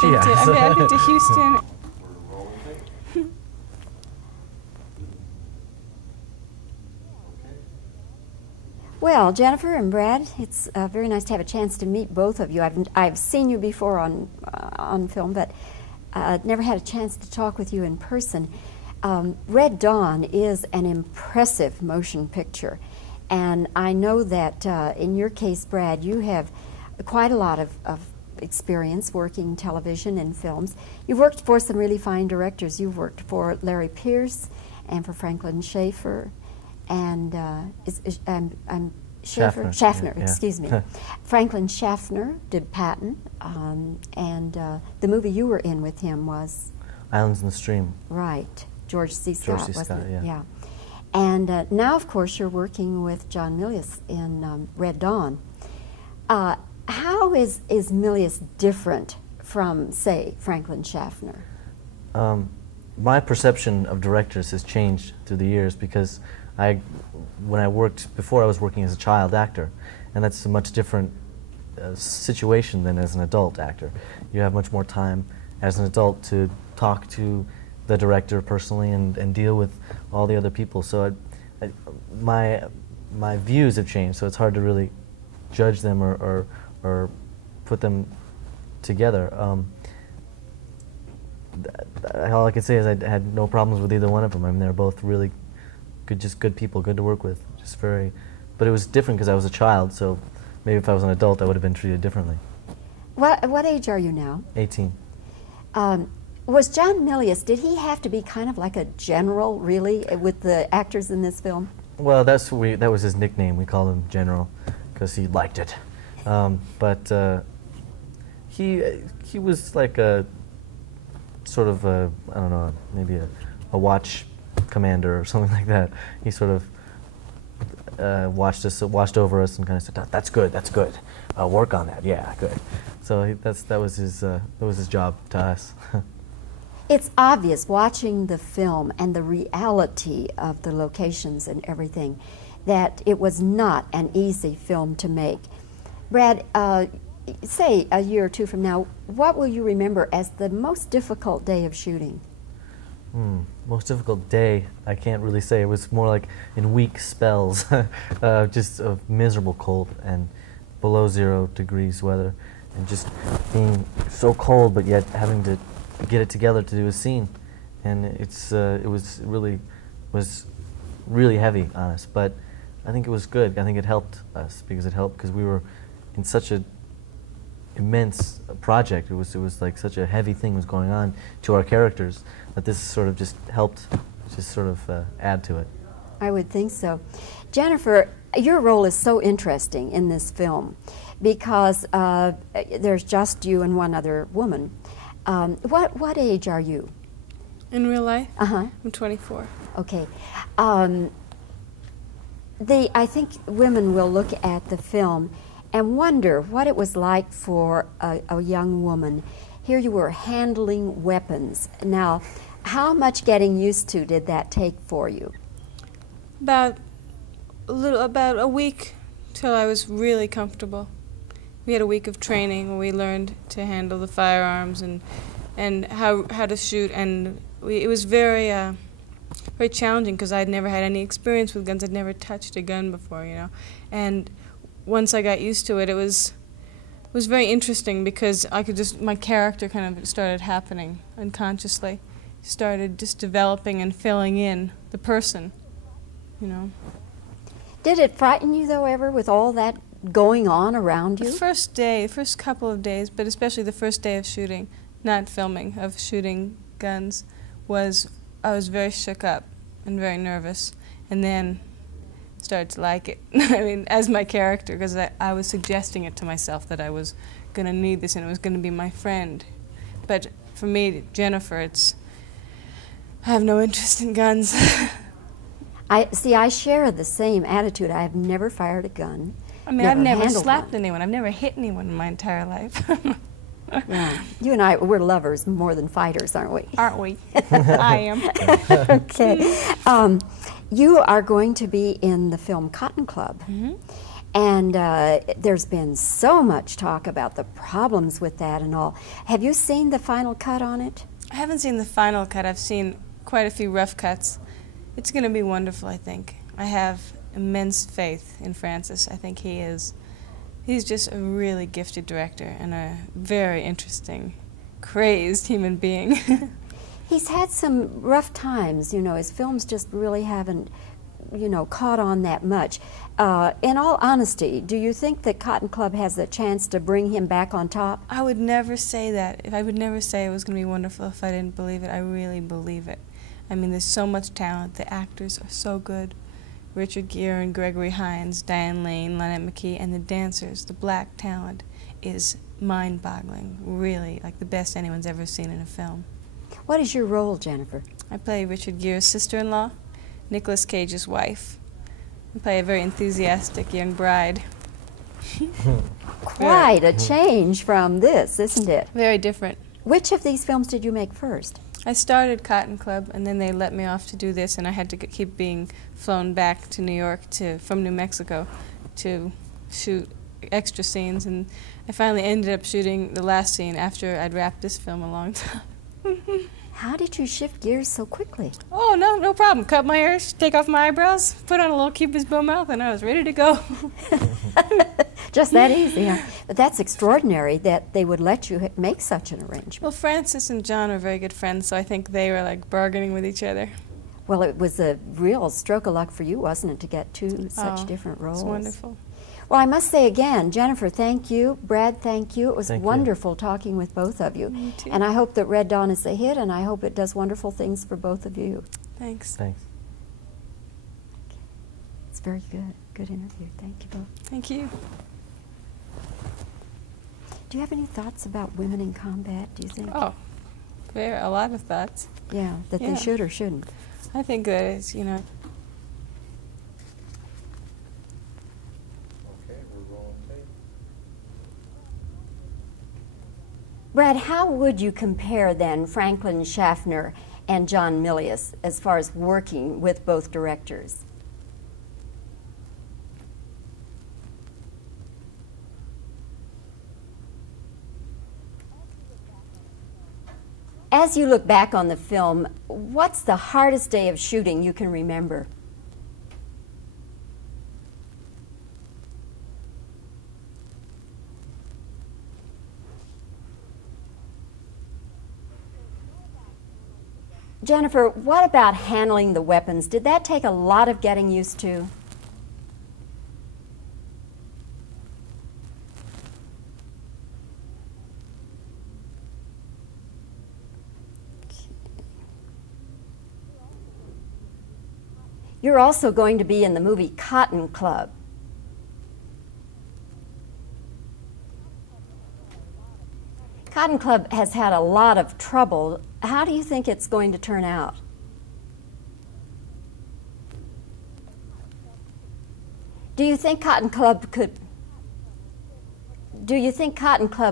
She has. I've been to Houston. Well, Jennifer and Brad, it's very nice to have a chance to meet both of you. I've seen you before on film, but never had a chance to talk with you in person. Red Dawn is an impressive motion picture, and I know that in your case, Brad, you have quite a lot of experience working television and films. You've worked for some really fine directors. You've worked for Larry Pierce and for Franklin Schaeffer, and Schaffner, yeah. excuse me. Franklin Schaffner did Patton, and the movie you were in with him was Islands in the Stream. Right, George C. Scott, George C. wasn't Scott, it? yeah. And now, of course, you're working with John Milius in Red Dawn. How is Milius different from, say, Franklin Schaffner? My perception of directors has changed through the years because when I worked, before I was working as a child actor, and that's a much different situation than as an adult actor. You have much more time as an adult to talk to the director personally and deal with all the other people. So my views have changed, so it's hard to really judge them or put them together. All I can say is I had no problems with either one of them. I mean, they're both really good, just good people, good to work with. Just very, but it was different because I was a child. So maybe if I was an adult, I would have been treated differently. What age are you now? 18. Was John Milius, did he have to be kind of like a general, really, with the actors in this film? Well, that was his nickname. We called him General because he liked it. But he was like a sort of a, I don't know, maybe a watch commander or something like that. He sort of watched over us and kind of said, "That's good, that's good. Work on that, yeah, good." So that was his job to us. It's obvious watching the film and the reality of the locations and everything that it was not an easy film to make. Brad, say a year or two from now, what will you remember as the most difficult day of shooting? Most difficult day, I can't really say. It was more like in weak spells, just of miserable cold and below 0 degrees weather, and just being so cold, but yet having to get it together to do a scene, and it was really heavy on us. But I think it was good. I think it helped us because we were in such a immense project. It was like such a heavy thing was going on to our characters that this sort of just helped, just sort of add to it. I would think so. Jennifer, your role is so interesting in this film because there's just you and one other woman. What age are you? In real life? Uh-huh. I'm 24. Okay. I think women will look at the film and wonder what it was like for a young woman. Here you were handling weapons. Now, how much getting used to did that take for you? About a week till I was really comfortable. We had a week of training where we learned to handle the firearms and how to shoot, and it was very challenging because I'd never had any experience with guns. I'd never touched a gun before, you know. And once I got used to it, it was very interesting because I could just, my character kind of started happening unconsciously. Started just developing and filling in the person, you know. Did it frighten you, though, ever, with all that going on around you? The first couple of days, but especially the first day of shooting, not filming, of shooting guns, I was very shook up and very nervous, and then started to like it. I mean, as my character, because I was suggesting it to myself that I was going to need this and it was going to be my friend. But for me, Jennifer, I have no interest in guns. I share the same attitude. I have never fired a gun. I mean, I've never slapped anyone. I've never hit anyone in my entire life. Yeah. You and I, we're lovers more than fighters, aren't we? Aren't we? I am. Okay. You are going to be in the film Cotton Club. Mm-hmm. And there's been so much talk about the problems with that and all. Have you seen the final cut on it? I haven't seen the final cut. I've seen quite a few rough cuts. It's going to be wonderful, I think. I have immense faith in Francis. I think he's just a really gifted director and a very interesting, crazed human being. He's had some rough times, you know. His films just really haven't, you know, caught on that much. In all honesty, do you think that Cotton Club has a chance to bring him back on top? I would never say that. I would never say it was going to be wonderful if I didn't believe it. I really believe it. I mean, there's so much talent. The actors are so good. Richard Gere and Gregory Hines, Diane Lane, Lynette McKee, and the dancers, the black talent is mind-boggling, really, like the best anyone's ever seen in a film. What is your role, Jennifer? I play Richard Gere's sister-in-law, Nicolas Cage's wife. I play a very enthusiastic young bride. Quite a change from this, isn't it? Very different. Which of these films did you make first? I started Cotton Club, and then they let me off to do this, and I had to keep being flown back to New York from New Mexico to shoot extra scenes, and I finally ended up shooting the last scene after I'd wrapped this film a long time. How did you shift gears so quickly? Oh, no problem. Cut my hair, take off my eyebrows, put on a little Cupid's bow mouth, and I was ready to go. Just that easy, huh? But that's extraordinary that they would let you make such an arrangement. Well, Francis and John are very good friends, so I think they were like bargaining with each other. Well, it was a real stroke of luck for you, wasn't it, to get two such different roles? It's wonderful. Well, I must say again, Jennifer, thank you. Brad, thank you. It was Thank wonderful you. talking with both of you. Me too. And I hope that Red Dawn is a hit, and I hope it does wonderful things for both of you. Thanks. Thanks. It's very good. Good interview. Thank you both. Thank you. Do you have any thoughts about women in combat, do you think? Oh, a lot of thoughts. Yeah, that Yeah. they should or shouldn't. I think that it's, you know. Okay, we're rolling tape. Brad, how would you compare then Franklin Schaffner and John Milius as far as working with both directors? As you look back on the film, what's the hardest day of shooting you can remember? Jennifer, what about handling the weapons? Did that take a lot of getting used to? You're also going to be in the movie Cotton Club. Cotton Club has had a lot of trouble. How do you think it's going to turn out? Do you think Cotton Club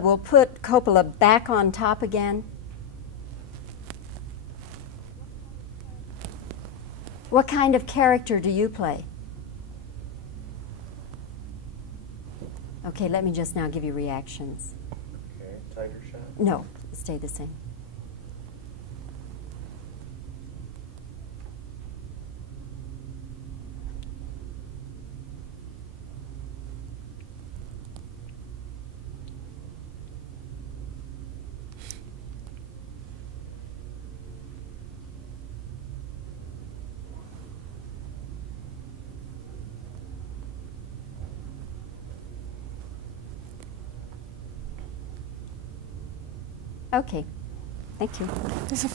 will put Coppola back on top again? What kind of character do you play? Okay, let me just now give you reactions. Okay, tiger shot. No, stay the same. Okay, thank you. There's a